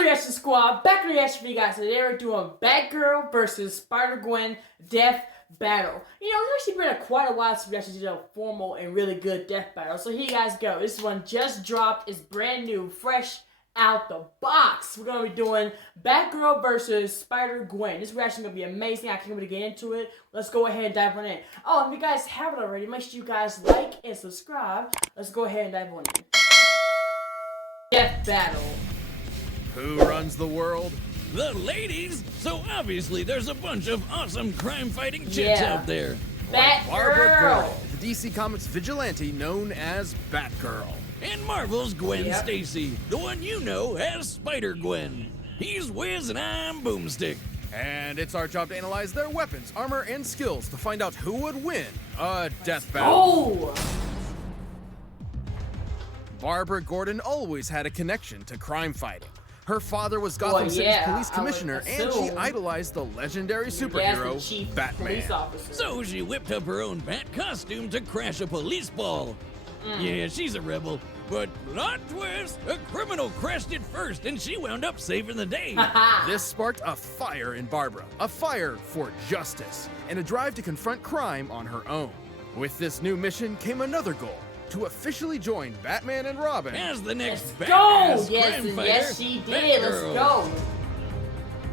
Reaction Squad, back in reaction for you guys. Today we're doing Batgirl versus Spider-Gwen Death Battle. You know, it's actually been quite a while since we actually did a formal and really good death battle. So here you guys go. This one just dropped. It's brand new, fresh out the box. We're going to be doing Batgirl versus Spider-Gwen. This reaction is going to be amazing. I can't wait to get into it. Let's go ahead and dive on in. Oh, if you guys haven't already, make sure you guys like and subscribe. Let's go ahead and dive on in. Death battle. Who runs the world? The ladies? So obviously there's a bunch of awesome crime-fighting chicks out there. Batgirl! The DC Comics vigilante known as Batgirl. And Marvel's Gwen Stacy, the one you know as Spider-Gwen. He's Wiz and I'm Boomstick. And it's our job to analyze their weapons, armor, and skills to find out who would win a death battle. Oh! Barbara Gordon always had a connection to crime fighting. Her father was Gotham City's police commissioner, and she idolized the legendary superhero, Batman. So she whipped up her own bat costume to crash a police ball. Yeah, she's a rebel. But plot twist, a criminal crashed it first, and she wound up saving the day. This sparked a fire in Barbara, a fire for justice, and a drive to confront crime on her own. With this new mission came another goal: to officially join Batman and Robin as the next Yes, crime fighter, yes, she did. Batgirl. Let's go.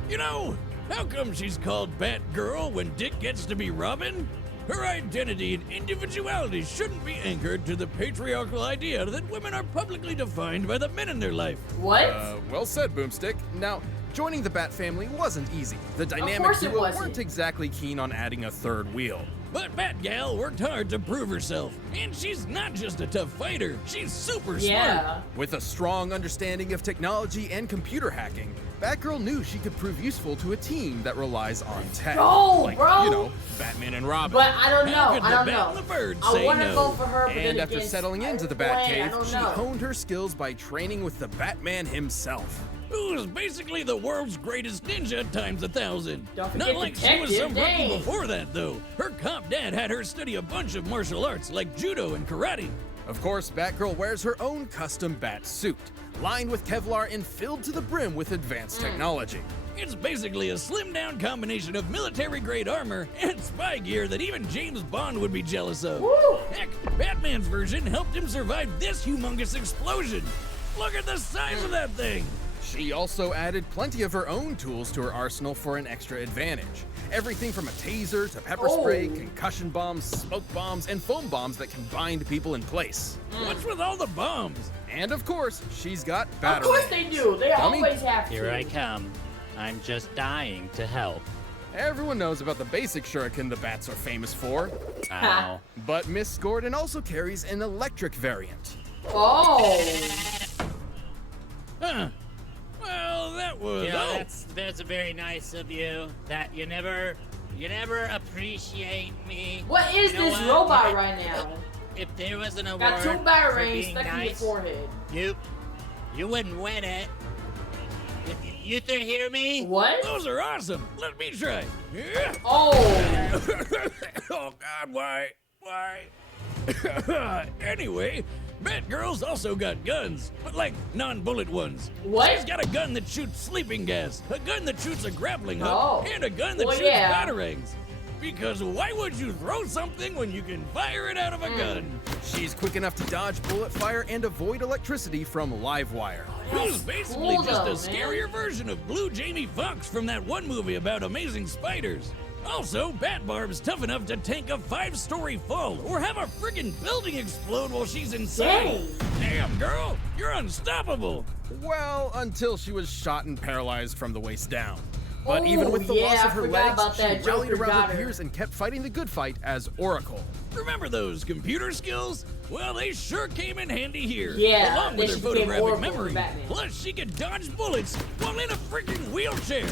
You know, how come she's called Batgirl when Dick gets to be Robin? Her identity and individuality shouldn't be anchored to the patriarchal idea that women are publicly defined by the men in their life. What? Well said, Boomstick. Now, joining the Bat family wasn't easy. The dynamic duo weren't exactly keen on adding a third wheel. But Batgal worked hard to prove herself. And she's not just a tough fighter, she's super smart. With a strong understanding of technology and computer hacking, Batgirl knew she could prove useful to a team that relies on tech. Like, you know, Batman and Robin. But I don't know, I want to go for her, but and after settling into the Batcave, she honed her skills by training with the Batman himself. Who's basically the world's greatest ninja times 1,000. Not like she was some rookie before that, though. Her cop dad had her study a bunch of martial arts like judo and karate. Of course, Batgirl wears her own custom bat suit, lined with Kevlar and filled to the brim with advanced technology. It's basically a slimmed-down combination of military-grade armor and spy gear that even James Bond would be jealous of. Woo! Heck, Batman's version helped him survive this humongous explosion. Look at the size of that thing! She also added plenty of her own tools to her arsenal for an extra advantage. Everything from a taser to pepper spray, concussion bombs, smoke bombs, and foam bombs that can bind people in place. What's with all the bombs? And of course, she's got batarangs. Of course they do. They always have to. Here I come. I'm just dying to help. Everyone knows about the basic shuriken the bats are famous for. Ow. But Miss Gordon also carries an electric variant. Oh. Huh. Well, that was. You know, that's very nice of you. That you never appreciate me. What is this robot right now? If there was an award got two batarangs stuck in your forehead. You wouldn't win it. You three hear me? What? Those are awesome. Let me try. Yeah. Oh. Oh God, why? Anyway, Batgirl's also got guns, but like non-bullet ones. What? She's got a gun that shoots sleeping gas, a gun that shoots a grappling hook, and a gun that shoots batarangs. Because why would you throw something when you can fire it out of a gun? She's quick enough to dodge bullet fire and avoid electricity from live wire. Who's basically just a scarier version of Blue Jamie Foxx from that one movie about amazing spiders. Also, Batbarb's tough enough to tank a 5-story fall or have a friggin' building explode while she's inside. Damn, girl, you're unstoppable. Well, until she was shot and paralyzed from the waist down. But even with the loss of her legs, she rallied around her peers and kept fighting the good fight as Oracle. Remember those computer skills? Well, they sure came in handy here. Yeah, along with her photographic memory. Plus, she could dodge bullets while in a freaking wheelchair.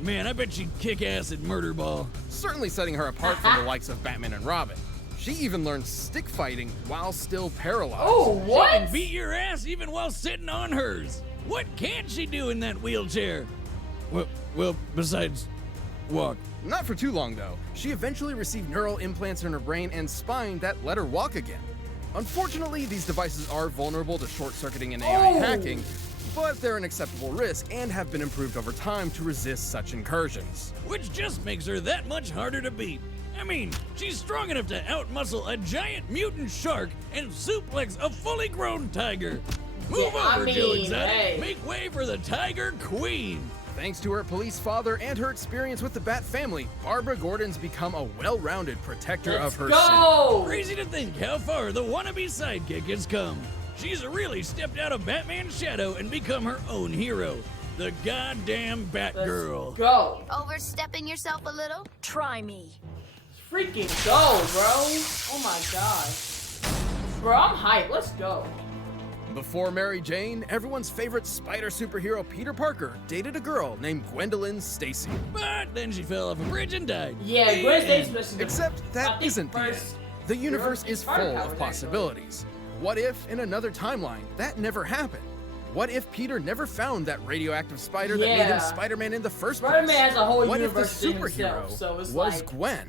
Man, I bet she'd kick ass at Murder Ball. Certainly setting her apart from the likes of Batman and Robin. She even learned stick fighting while still paralyzed. Oh, what? She can beat your ass even while sitting on hers. What can't she do in that wheelchair? Well, besides walk. Not for too long, though. She eventually received neural implants in her brain and spine that let her walk again. Unfortunately, these devices are vulnerable to short-circuiting and AI hacking, but they're an acceptable risk and have been improved over time to resist such incursions. Which just makes her that much harder to beat. I mean, she's strong enough to outmuscle a giant mutant shark and suplex a fully grown tiger. Move over, Joe Exotic. Hey. Make way for the Tiger Queen. Thanks to her police father and her experience with the Bat family, Barbara Gordon's become a well-rounded protector of her city. Crazy to think how far the wannabe sidekick has come. She's really stepped out of Batman's shadow and become her own hero. The goddamn Batgirl. Let's go. Overstepping yourself a little? Try me. Freaking go, bro. Oh my god. Bro, I'm hyped. Let's go. Before Mary Jane, everyone's favorite spider superhero Peter Parker dated a girl named Gwendolyn Stacy. But then she fell off a bridge and died. Yeah, Gwen Stacy. Except that isn't the end. The universe is full of possibilities. What if, in another timeline, that never happened? What if Peter never found that radioactive spider that made him Spider-Man in the first place? Spider-Man has a whole what if the universe to superhero himself, so it's was like... Gwen?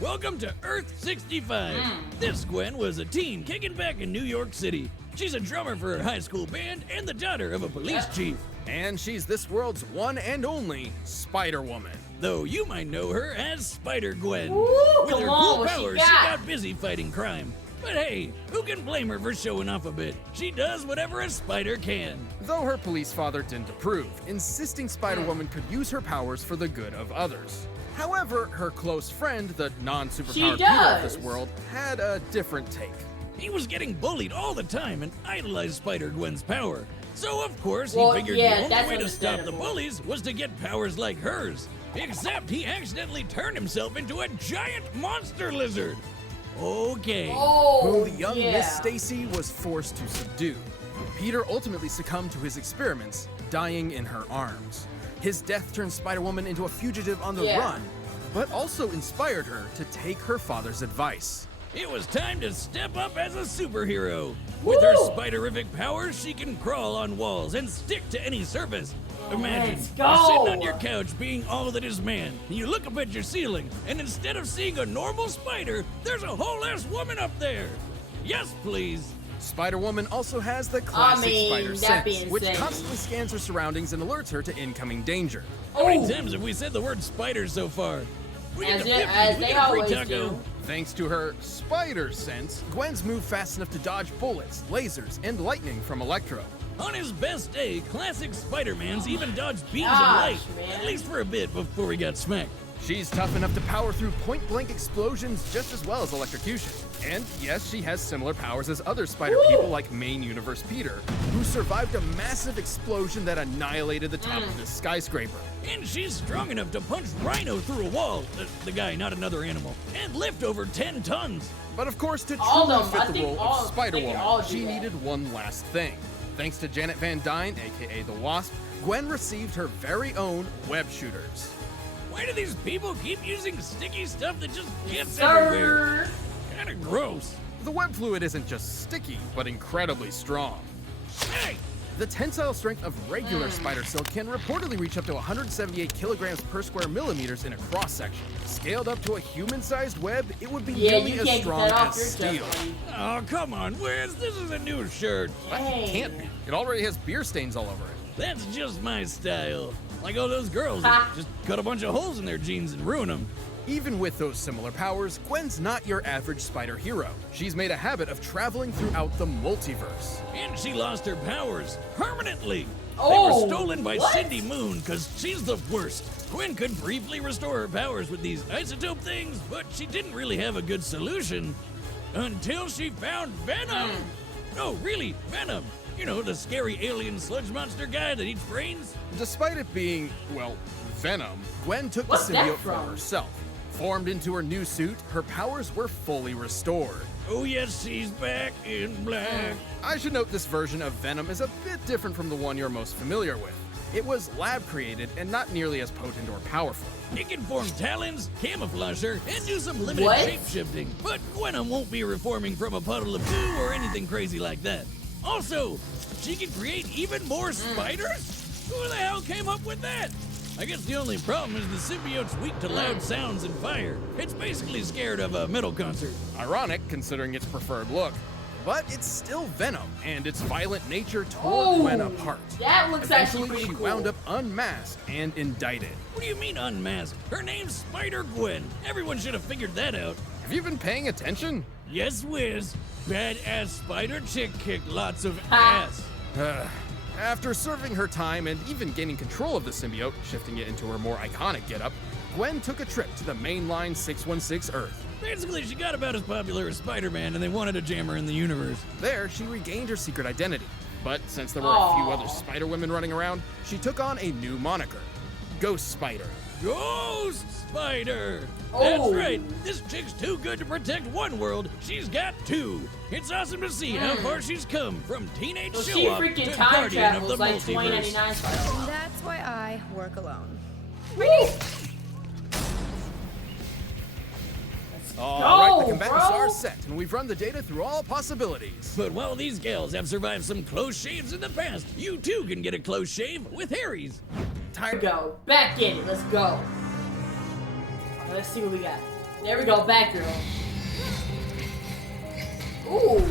Welcome to Earth 65. This Gwen was a teen kicking back in New York City. She's a drummer for her high school band and the daughter of a police chief. And she's this world's one and only Spider-Woman. Though you might know her as Spider-Gwen. Woo, With her come on, cool what powers, she she got? got busy fighting crime. But hey, who can blame her for showing off a bit? She does whatever a spider can. Though her police father didn't approve, insisting Spider-Woman could use her powers for the good of others. However, her close friend, the non-superpowered Peter of this world, had a different take. He was getting bullied all the time and idolized Spider-Gwen's power. So of course he Well, figured yeah, the that's only way to stop the understandable. bullies was to get powers like hers. Except he accidentally turned himself into a giant monster lizard. Okay. Oh, Who the young Miss Stacy was forced to subdue. Peter ultimately succumbed to his experiments, dying in her arms. His death turned Spider-Woman into a fugitive on the run, but also inspired her to take her father's advice. It was time to step up as a superhero. With her spiderific powers, she can crawl on walls and stick to any surface. Imagine you're sitting on your couch being all that is man. You look up at your ceiling, and instead of seeing a normal spider, there's a whole-ass woman up there. Yes, please. Spider-Woman also has the classic spider sense, which insane. constantly scans her surroundings and alerts her to incoming danger. How many times have we said the word spider so far? We As get it- the 50s, as we they get a free always taco. do. Thanks to her spider sense, Gwen's moved fast enough to dodge bullets, lasers, and lightning from Electro. On his best day, classic Spider-Man's even dodged beams of Gosh, light, man. at least for a bit before he got smacked. She's tough enough to power through point-blank explosions just as well as electrocution. And yes, she has similar powers as other spider people like main universe Peter, who survived a massive explosion that annihilated the top of this skyscraper. And she's strong enough to punch Rhino through a wall, the guy, not another animal, and lift over 10 tons. But of course, to All truly of them. I fit the think role all- of I Spider-Woman, think all do she that. needed one last thing. Thanks to Janet Van Dyne, aka the Wasp, Gwen received her very own web shooters. Why do these people keep using sticky stuff that just gets everywhere? Kinda gross. The web fluid isn't just sticky, but incredibly strong. Hey! The tensile strength of regular spider silk can reportedly reach up to 178 kilograms per square millimeters in a cross section. Scaled up to a human-sized web, it would be nearly you as can't strong get that off as your steel. chest, buddy. Oh, come on, Wiz, this is a new shirt. It can't be. It already has beer stains all over it. That's just my style. Like all those girls Ha. that just cut a bunch of holes in their jeans and ruin them. Even with those similar powers, Gwen's not your average spider hero. She's made a habit of traveling throughout the multiverse. And she lost her powers permanently. They Oh, were stolen by what? Cindy Moon because she's the worst. Gwen could briefly restore her powers with these isotope things, but she didn't really have a good solution until she found Venom. No, really, Venom. You know, the scary alien sludge monster guy that eats brains? Despite it being, well, Venom, Gwen took What's the that symbiote for from? herself. Formed into her new suit, her powers were fully restored. Oh yes, she's back in black. I should note this version of Venom is a bit different from the one you're most familiar with. It was lab created and not nearly as potent or powerful. It can form talons, camouflage her, and do some limited What? shape-shifting. But Gwen won't be reforming from a puddle of goo or anything crazy like that. Also, she can create even more spiders? Who the hell came up with that? I guess the only problem is the symbiote's weak to loud sounds and fire. It's basically scared of a metal concert. Ironic, considering its preferred look. but it's still Venom, and its violent nature tore Gwen apart. That looks actually Eventually, pretty she cool. wound up unmasked and indicted. What do you mean unmasked? Her name's Spider-Gwen. Everyone should have figured that out. Have you been paying attention? Yes, whiz. Badass spider chick kicked lots of Ha. ass. After serving her time and even gaining control of the symbiote, shifting it into her more iconic getup, Gwen took a trip to the mainline 616 Earth. Basically, she got about as popular as Spider-Man, and they wanted to jam her in the universe. There, she regained her secret identity. But since there were a few other Spider-Women running around, she took on a new moniker, Ghost Spider. Ghost Spider! Oh. That's right. This chick's too good to protect one world. She's got two. It's awesome to see how far she's come from teenage So she show-up freaking to time guardian of the travels like multiverse. $20.99 Spider-Man. That's why I work alone. All right, the Go, combatants bro. are set, and we've run the data through all possibilities. But while these gals have survived some close shaves in the past, you too can get a close shave with Harry's. There we go. Back in it. Let's go. Alright, let's see what we got. There we go. Batgirl. Ooh.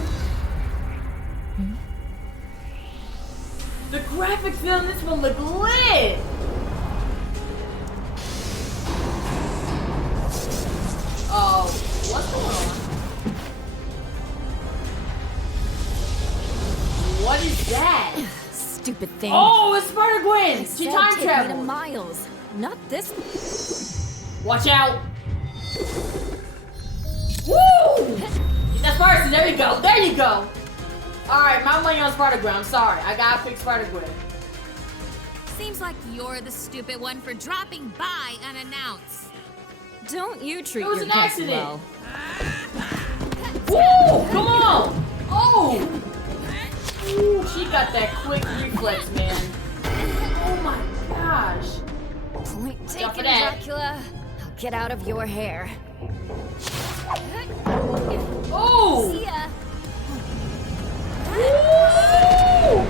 The graphics on this one look lit. Oh, what's going on? What is that? Stupid thing. Oh, it's Spider-Gwen! She Said time take me to traveled. Miles, not this. Watch out! Woo! That's Spider. There we go. There you go. All right, my money on Spider-Gwen. I'm sorry. I gotta pick Spider-Gwen. Seems like you're the stupid one for dropping by unannounced. Don't you treat It was your an guests accident. well. Woo! Come on! Oh! Ooh, she got that quick reflex, man. Oh my gosh. Point Watch out taken, for that. Dracula. I'll get out of your hair. Oh! See ya. Woo!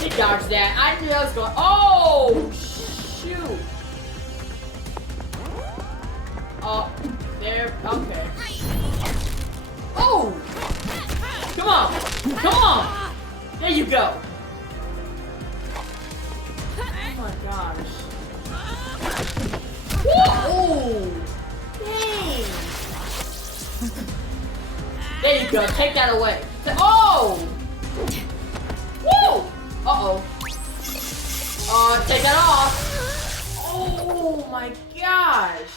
She dodged that. I knew I was going. Oh! Shoot! Oh, there. Okay. Oh! Come on! Come on! There you go. Oh my gosh. Whoa! Dang! There you go. Take that away. Oh! Woo! Uh-oh. Take that off. Oh my gosh.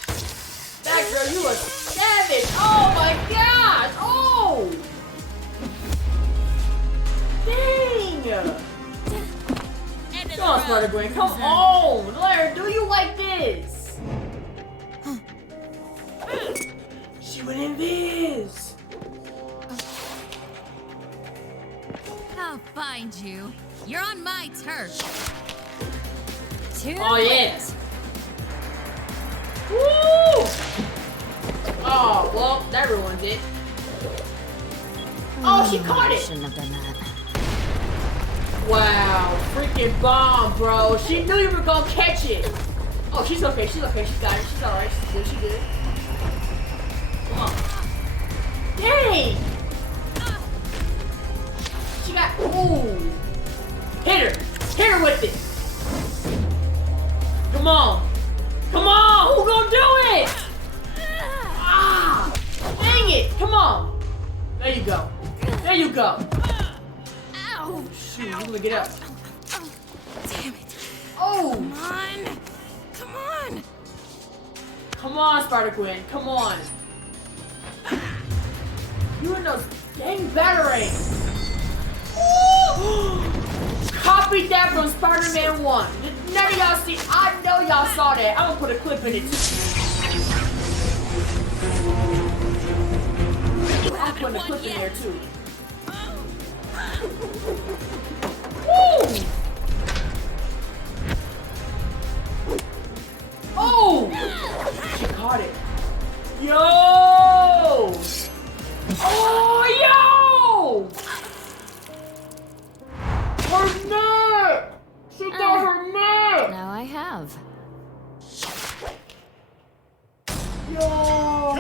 That girl, you look savage. Oh my gosh. Oh! Dang! Come on, Spider-Gwen. Come on! Larry, do you like this? She went in this. I'll find you. You're on my turf. Oh, yeah. Woo! Oh, well, that ruined it. Oh, she caught it. Shouldn't have done that. Wow, freaking bomb, bro. She knew you were gonna catch it. Oh, she's okay. She's okay. She got it. She's alright. She's good. She's good. Come on. Dang! She got. Ooh. Hit her. Hit her with it. Come on. Come on. Who gonna do it? Ah! Dang it. Come on. There you go. There you go. Ow! Shoot, I'm gonna get up. Damn it! Oh! Come on! Come on! Come on, Spider-Gwen. Come on. You and those dang batarangs. Copied that from Spider-Man 1. Did none of y'all see? I know y'all saw that. I'm gonna put a clip in it too. I'm putting a clip in there too. Woo! Oh! She caught it. Yo! Oh, yo! Her neck! She got her neck! Now I have. Yo!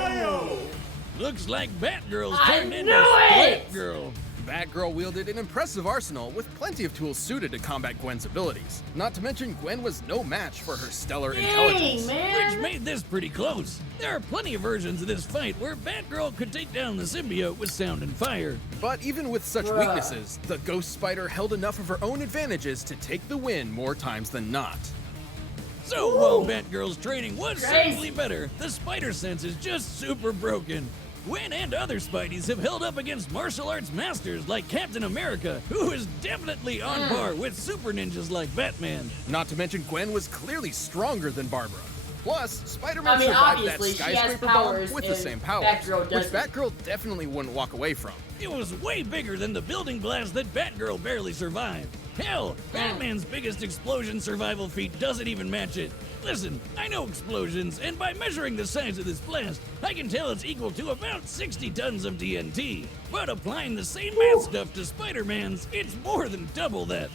looks like Batgirl's I turned knew into it! Batgirl. Batgirl wielded an impressive arsenal with plenty of tools suited to combat Gwen's abilities. Not to mention, Gwen was no match for her stellar intelligence. Man. Which made this pretty close. There are plenty of versions of this fight where Batgirl could take down the symbiote with sound and fire. But even with such Bruh. weaknesses, the Ghost Spider held enough of her own advantages to take the win more times than not. So while Batgirl's training was certainly better, the spider sense is just super broken. Gwen and other Spideys have held up against martial arts masters like Captain America, who is definitely on par with super ninjas like Batman. Not to mention, Gwen was clearly stronger than Barbara. Plus, Spider-Man I mean, survived that obviously, she has skyscraper bomb powers with the and same powers, Batgirl which doesn't. Batgirl definitely wouldn't walk away from. It was way bigger than the building blast that Batgirl barely survived. Hell, Batman's biggest explosion survival feat doesn't even match it. Listen, I know explosions, and by measuring the size of this blast, I can tell it's equal to about 60 tons of TNT. But applying the same math stuff to Spider-Man's, it's more than double that.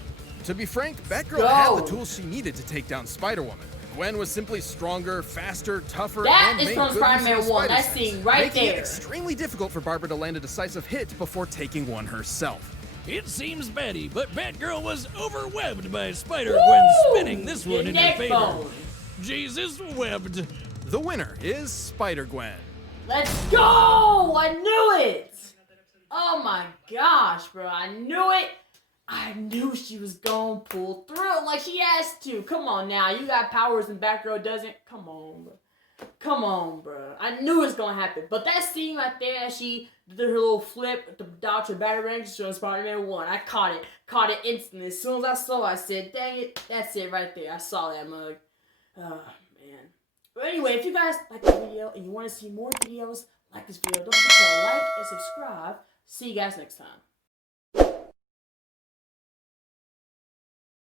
To be frank, Batgirl had the tools she needed to take down Spider-Woman. Gwen was simply stronger, faster, tougher, That and is made from good use Spider-Man of 1. Spider That sense, scene right making it there. extremely difficult for Barbara to land a decisive hit before taking one herself. It seems batty, but Batgirl was overwebbed by Spider-Gwen spinning this one in her favor. Neckbone. Jesus webbed. The winner is Spider-Gwen. Let's go! I knew it! Oh my gosh, bro. I knew it. I knew she was gonna pull through. Like, she has to. Come on now. You got powers and Batgirl doesn't. Come on, bro. Come on, bro. I knew it was gonna happen. But that scene right there, she did her little flip, the dodge her batarang, she was Spider-Man 1. I caught it. Caught it instantly. As soon as I saw it, I said, dang it. That's it right there. I saw that mug. Oh, man. But anyway, if you guys like the video and you want to see more videos like this video, don't forget to like and subscribe. See you guys next time.